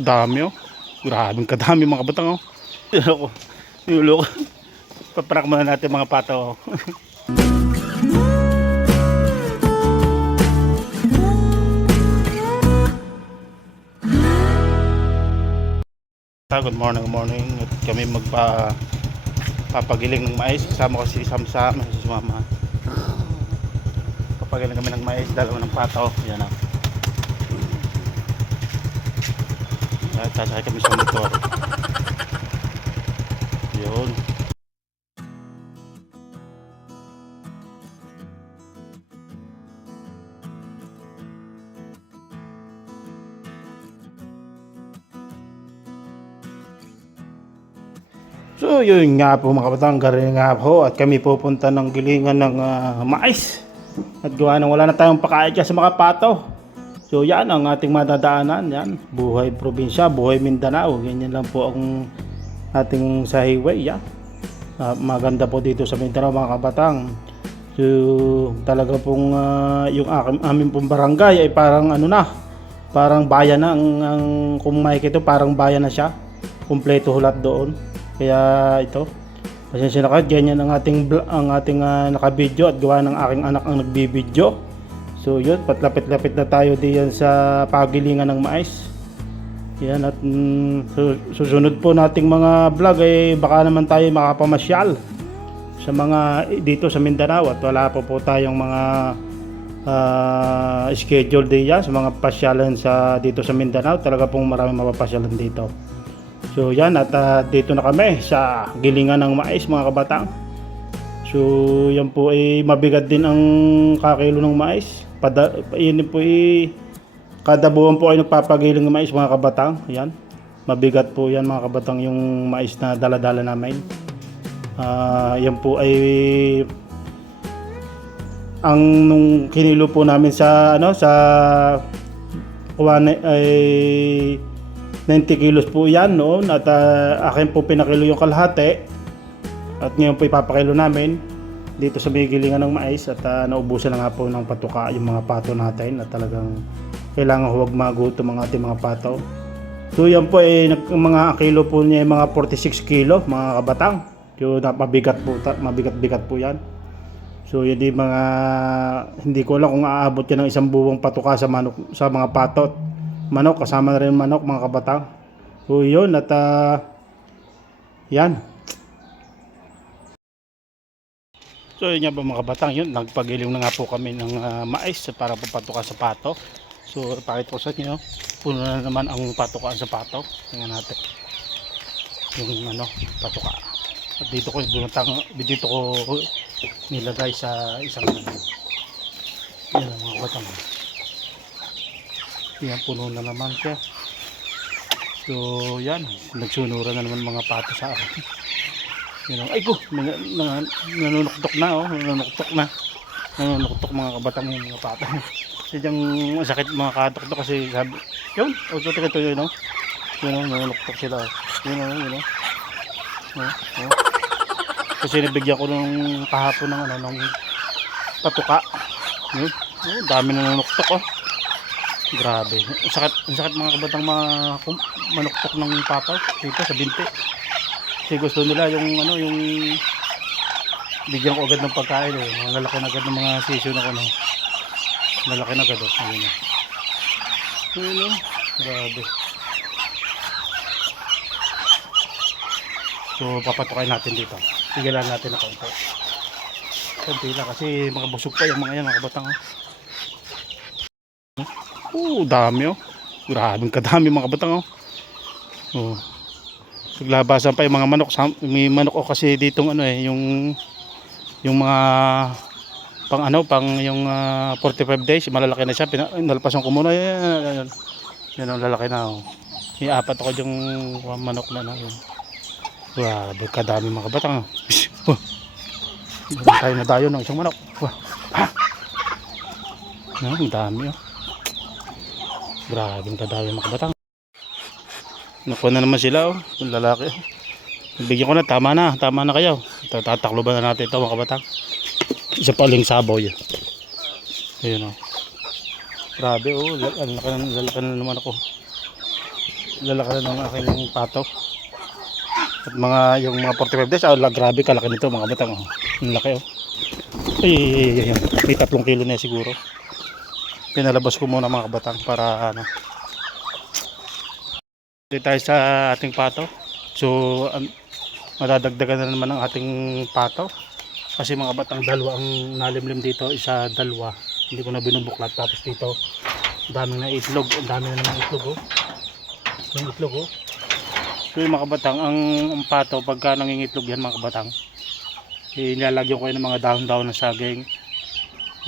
Dami oh. Grabing kadami mga batang oh. Niloko. Niloko. Paparak muna natin mga pato oh. Good morning, good morning. At kami papagiling ng mais. Kasama ko si Samsam, si Mama. Papagiling kami ng mais, dalawa ng pato. Yan oh. At sasakay kami sa motor. Yun. So yun nga po mga kabatang, galing nga po at kami pupunta ng gilingan ng mais. At gawa nang wala na tayong pakain dyan sa mga pato. So yan ang ating madadaanan. Yan, buhay probinsya, buhay Mindanao. Ganyan lang po ang ating sa highway. Yan. Maganda po dito sa Mindanao mga kabatang. So talaga pong yung aming pong barangay ay parang ano na, parang bayan na ang kung makikita parang bayan na siya. Kumpleto hulat doon. Kaya ito, pasensya na kayo, ganyan ang ating naka-video at gawa ng aking anak ang nagbibideo. So yun, patlapit-lapit na tayo diyan sa pagilingan ng mais. Yan at susunod po nating mga vlog ay baka naman tayo makapamasyal sa mga dito sa Mindanao at wala po tayong mga schedule diyan sa mga pasyalan sa dito sa Mindanao. Talaga pong maraming mapapasyalan dito. So yan at dito na kami sa gilingan ng mais mga kabatang. So yan po ay mabigat din ang kakilo ng mais. Yun po ay kada buwan po ay nagpapagiling ng mais mga kabatang. Yan. Mabigat po yan mga kabatang yung mais na daladala namin. Yan po ay ang nung kinilo po namin sa sa ay 90 kilos po yan noon at akin po pinakilo yung kalahati at ngayon po ipapakilo namin dito sa may gilingan ng mais at naubusan na nga po ng patuka yung mga pato natin at talagang kailangan huwag magutom ang ating mga pato. So yan po mga kilo po niya mga 46 kilo mga kabatang. So mabigat po yan. So hindi ko alam kung aabot yan ng isang buwang patuka sa mga patot. Manok, kasama na rin manok mga kabatang. So yun at yan. So yun nga ba mga kabatang, yun nagpagiling na nga po kami ng mais para po patuka sa pato. So pakita ko sa inyo, puno na naman ang patukaan sa pato. Tingnan natin yung patuka. At dito ko nilagay sa isang yan mga kabatang. Yan, puno na naman siya. So yan, nagsunuran na naman mga pato sa akin. Yan, ay ko, nanunuktok na oh, nanunuktok mga kabatang yung mga pato. Sadyang masakit mga katok kasi sabi, yun, ito yun oh. Yun oh, nanunuktok sila oh. Yun oh. Kasi nabigyan ko nung kahapon ng patuka. Yun, dami nanunuktok oh. Grabe. Ang sakit mga kabatang manuktok ng pato dito sa binti. Kasi gusto nila yung bigyan ko agad ng pagkain eh. Lalaki na agad ng mga sisyo na lalaki na agad oh. Ayun oh. Grabe. So papatukain natin dito. Tigilan natin na konti. Konti lang kasi mga busog pa yung mga yan mga kabatang oh. Dami oh. Grabing kadami mga kabatang oh. Naglabasan pa yung mga manok. May manok oh kasi ditong yung mga pang yung 45 days, malalaki na siya. Nalpasan ko muna yan. Yan ang lalaki na oh. May apat ako yung manok na yun. Grabe kadami mga kabatang oh. Tayo na tayo ng isang manok. Ang dami oh. Grabe kadami mga kabatang. Nakuha na naman sila oh, yung lalaki. Bigyan ko na, tama na kayo. Tatakloban na natin ito mga kabatang. Isa pa uling sabaw yun. Ayun oh. Grabe oh, lalaki na naman ako. lalaki na ng aking pato. At mga yung mga 45 days, grabe kalaki nito mga batang. Oh. Ang laki oh. Ay. May 3 kilo na siguro. Pinalabas ko muna mga kabatang para ano. Dito tayo sa ating pato. So madadagdagan na naman ang ating pato. Kasi mga batang dalawa ang nalimlim dito, isa dalawa. Hindi ko na binubuklat. Tapos dito, dami na itlog. Ang dami na naman itlog oh. Yung itlog oh. So yung mga kabatang, ang pato pagka nangingitlog yan mga kabatang, nilalagyan ko yun ng mga dahon-dahon ng saging.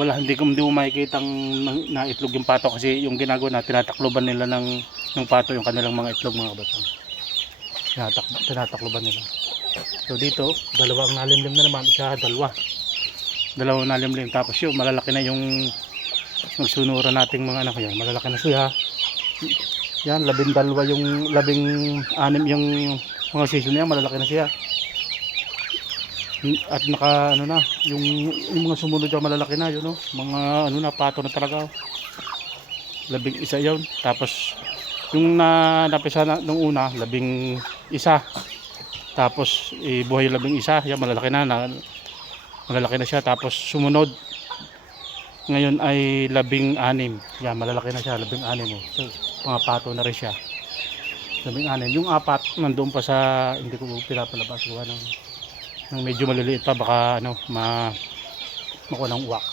Wala, hindi mo makikita na itlog yung pato kasi yung ginagawa na tinatakloban nila ng pato yung kanilang mga itlog mga kabatang. Tinatakloban nila. So dito, dalawang nalimlim na naman, isa dalawang nalimlim, tapos yun malalaki na yung sunuran nating mga anak yan, malalaki na siya. Yan, 12 yung 16 yung mga season niya, malalaki na siya. At naka ano na, yung mga sumunod yung malalaki na yun, no? Mga ano na, pato na talaga. 11 yun. Tapos yung napisa na nung una, 11. Tapos buhay yung 11, yan malalaki na siya. Tapos sumunod ngayon ay 16. Yan, malalaki na siya, 16 oh. So, mga pato na rin siya. 16. Yung 4 nandoon pa sa, hindi ko pinapalabas gawa ng medyo maliliit pa, baka ano makuha ng uwak.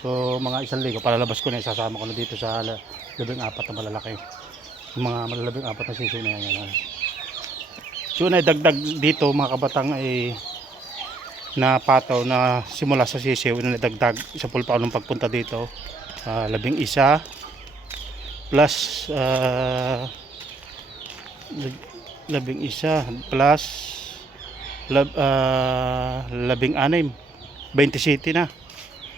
So mga 1 ligo palalabas ko na, isasama ko na dito sa 14 na malalaki. Yung mga malalabing 4 na sisiw na yan. So naidagdag dito mga kabatang ay na pato na simula sa sisiw na nadagdag sa pulpa nung pagpunta dito, 11 plus 11 plus 16, 27 na.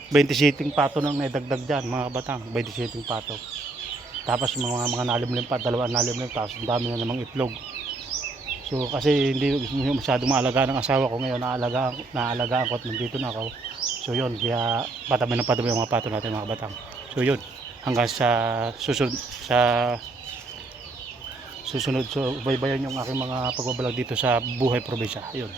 27 pato nang naidagdag dyan mga kabatang, 27 pato. Tapos mga nalimlim pa, 2 nalimlim, tapos ang dami na namang itlog. So kasi hindi masyadong maalagaan ng asawa ko ngayon, naalagaan ko at nandito na ako. So yun, kaya patami ng mga pato natin mga kabatang. So yun, hanggang sa susunod. So baybayan yung aking mga pagbabalag dito sa Buhay Probinsya. Yun.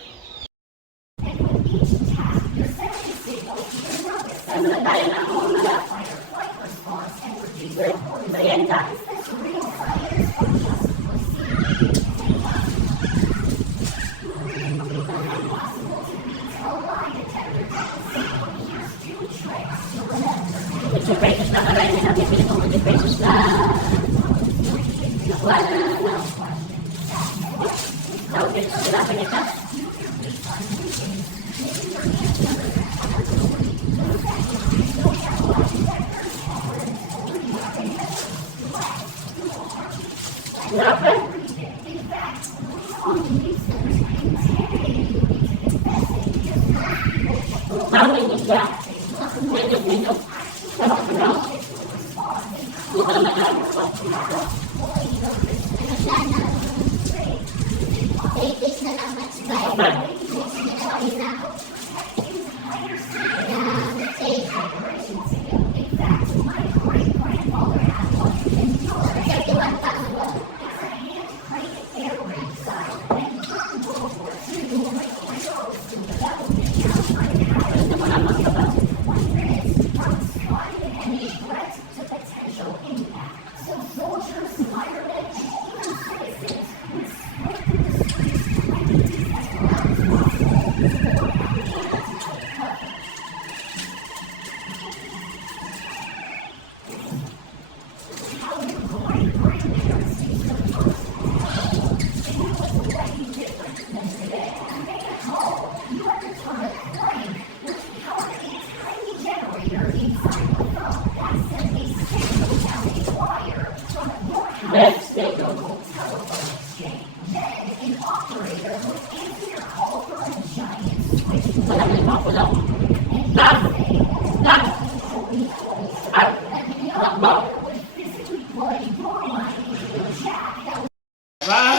Ba?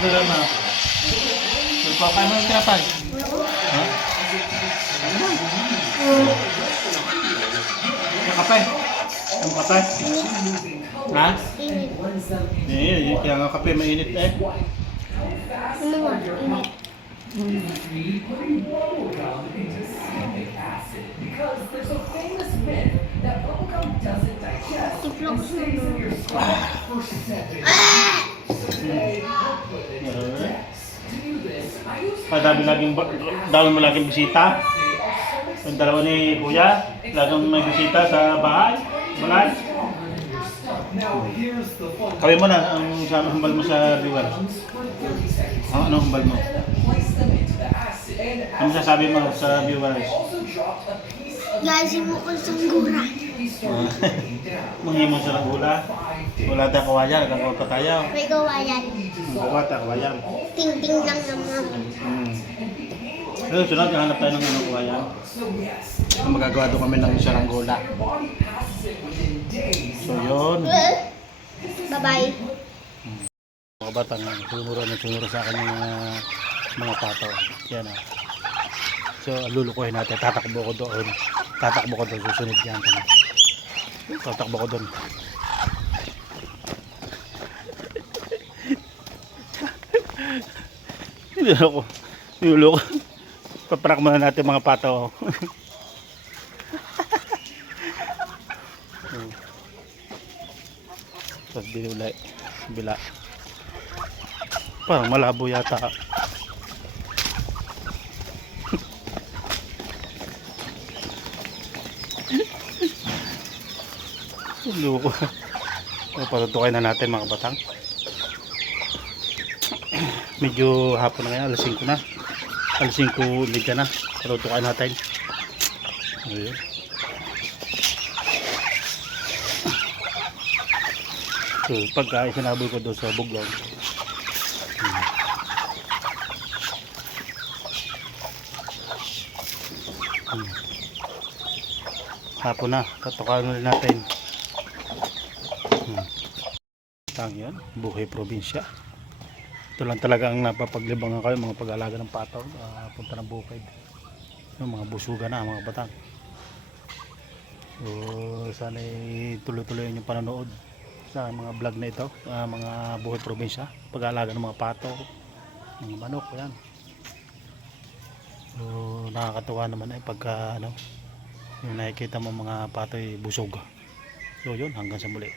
Dala na. Papa mo tinapay. Ha? Ang kape. Ang kape. Ha? mainit. Kaya nga kape mainit eh. Ano nga, init. Tiplok na Dami mo laging bisita. Yung dalawa ni Kuya, laging may bisita sa bahay. Balay. Kawin mo na ang hambal mo sa viewers. Ano hambal mo? Ano masasabi mo sa viewers? Gasin mo ko sa gura. Manghimo sa gula. Wala tayo kawayan, nagkakawa pa tayo. May gawayan. Wala tayo kawayan. Ting-ting lang naman. Sunod, hanap tayo ng kawayan. Magagawa doon kami ng saranggola. So yun. Bye-bye. Mga batang sunuro sa akin yung mga pato. Yan o. So lulukuhin natin. Tatakbo ko doon. Susunod yan. Tatakbo ko doon. Niluloko. Paparak muna natin mga pato. Tapos binulay. Bila. Parang malabo yata. Loko. Patutukin na natin mga batang. Medyo hapon na ngayon, alas 5 na. Alas 5:30 na. Patutukin natin. Ayun. So, pagka sinaboy ko doon sa buglong. Hapon na, patutukan ulit natin. Tang yan, buhay probinsya. Ito lang talaga ang napapaglibangan kayo, mga pag-alaga ng pato, punta ng bukid. Yung mga busuga na, mga batang. So, sana tuloy-tuloy yung panonood sa mga vlog na ito, mga buhay probinsya, pag-alaga ng mga pato, mga manok, yan. So, nakakatuwa naman ay pagka yung nakikita mo mga patoy busog. So yun, hanggang sa muli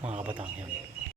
mga kabatang yan.